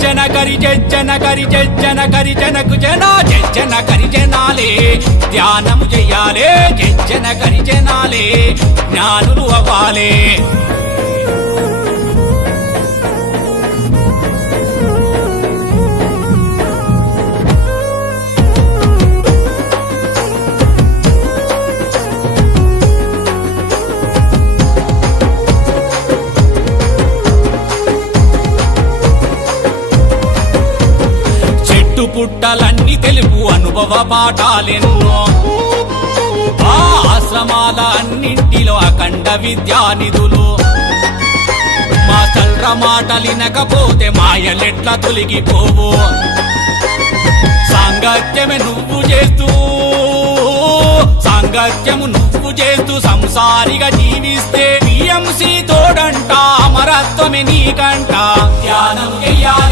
జన కరి జనకు జన కరి జనాలే ధ్యానము చెయ్యాలే జన కరి జనాలే జ్ఞానులు అవ్వాలే పుట్టలన్నీ తెలుగు అనుభవ పాఠాలెన్నో ఆ ఆశ్రమాల అన్నింటిలో అఖండ విద్యానిధులు మాస్టర్ల మాటలినకపోతే మాయలెట్ల తొలగిపోవు సాంగత్యము నువ్వు చేస్తూ సంసారిగా జీవిస్తే టీఎంసీ తోడంట అమరత్వమే నీకంట ధ్యానం చెయ్యాలి